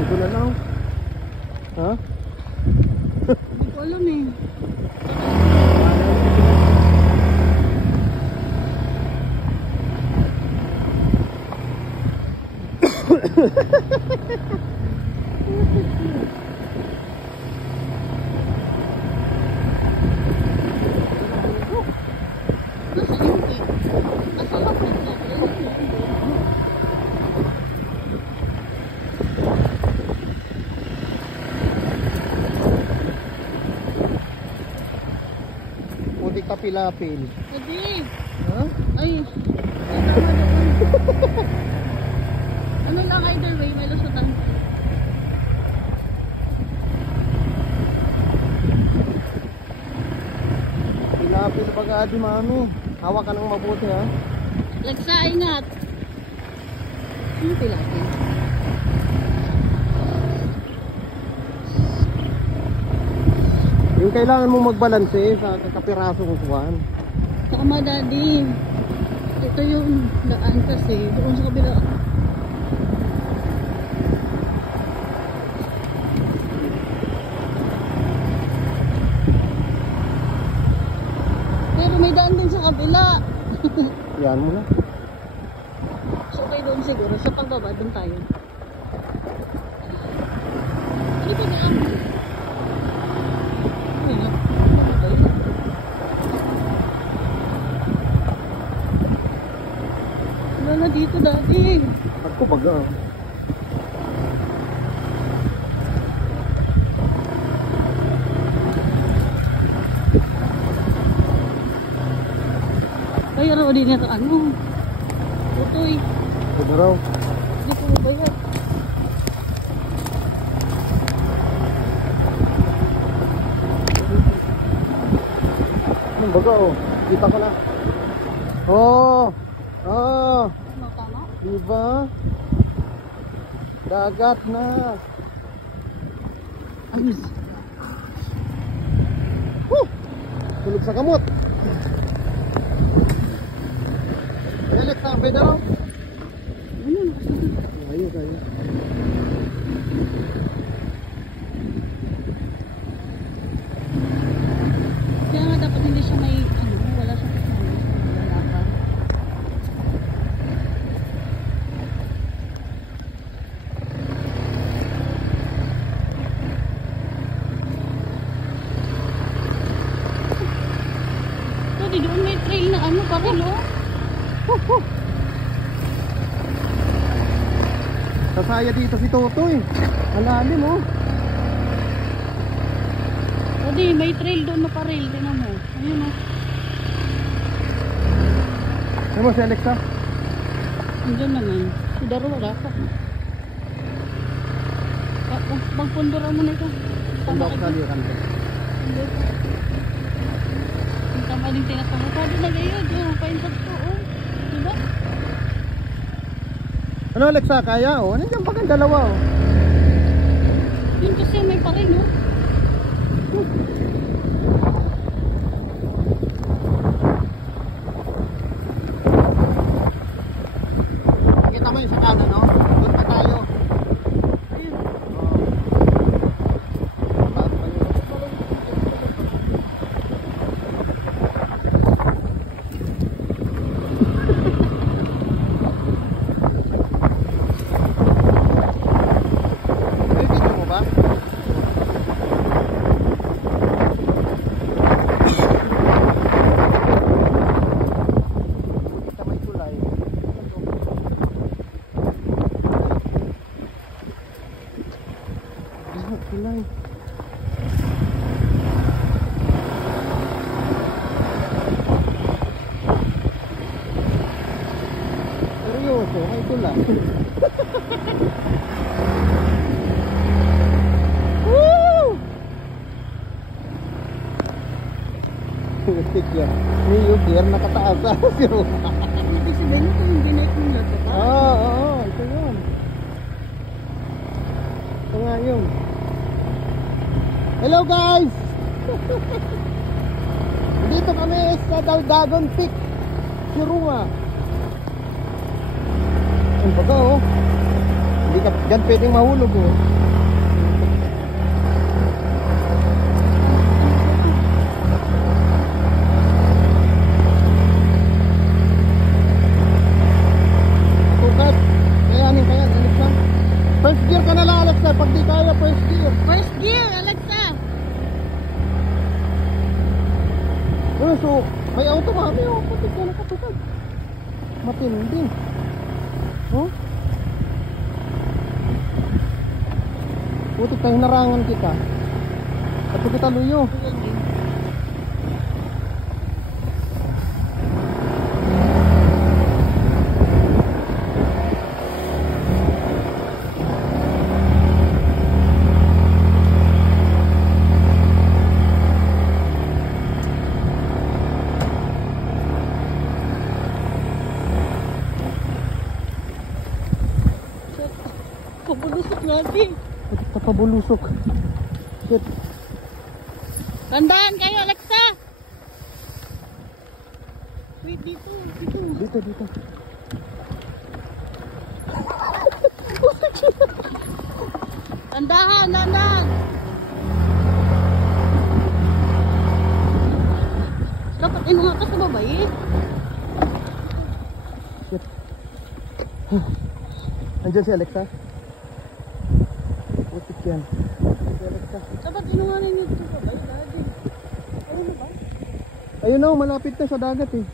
Hindi ko na lang. Ha? Hindi ko alam eh. Nasa yung eh. Nasa lapit na. Putik tapilapil. Hindi. Ha? Ay. Ay, tama doon. Ano lang, either way, may lusutan. Pilapil pag adi mami. Hawak ka ng mabuti ha. Lagsa, ingat. Ano pilapil? Yung kailangan mo magbalanse sa kapiraso kung kuwan. Tama, daddy. Ito yung daan kasi. Doon sa kabila. Pero may daan din sa kabila. Yan mo na. So, okay doon siguro. Sa pagbaba, doon tayo. Dito na ako. Ay, namatay. Wala na dito, daddy. Ako baga. Kaya raw din na ano. Tutoy. Ito na raw. Hindi ko mabayad. Ang baga oh. Kita ko na. Oh. Ah. Tama? Diba? Dagat na. Ayos. Tulog sa kamot. Alex, sabi daw. Ano? Nakasunod. Ayos, ayos. Kaya nga dapat hindi siya may ano, wala siya kasama. Wala pa. So, di doon may trail na ano pa rin, oh. Sasaya dito si Totoy. Ang lalim oh. O di, may trail doon na pa rail. Tingnan mo. Ayun, oh. Ano mo si Alexa? Andyan naman. Si Daro wala pa. Magpunduran mo na ito. Tama Tundok ito. sa liran ko. Hindi. Ang tama din tinatama. Sabi na gayon. Oh, paintot ko. Oh. Diba? Ano Alexa, kaya oh? Nandiyan pa kang dalawa oh. Yun kasi may pa rin, oh. Kita mo yung sa kanan no? Doon pa tayo. Ayun. Nakikita mo ba? Kita may kulay. Kulay. Seryoso, may kulay. Woo! Stick yan. New gear nakataas sa zero. Hindi si Ben ito yung dinate ng lato pa. Oo, ito yun. Ito nga yun. Hello guys! Dito kami sa Daldagon Peak, Sirunga. Ang baga oh. Hindi Hindi ka dyan pwedeng mahulog oh. Sukat. Kayanin ka yan, Alexa. First gear ka na lang, Alexa. Pag di kaya, first gear. First gear, Alexa. So, may auto kami oh. Patik ka nakatupad. Matindi. Oh? Putik tayong narangan kita. At kita luyo. Pabulusok natin. Putik ka pabulusok. Shit. Tandaan kayo, Alexa. Wait, dito. Dito. Tandaan. Dapat inunga ka sa babae. Shit. Andiyan si Alexa. Putik yan. Si Alexa. Dapat inunga ninyo ito sa babae. Lagi. Ano ba? Ayun oh, malapit na sa dagat eh.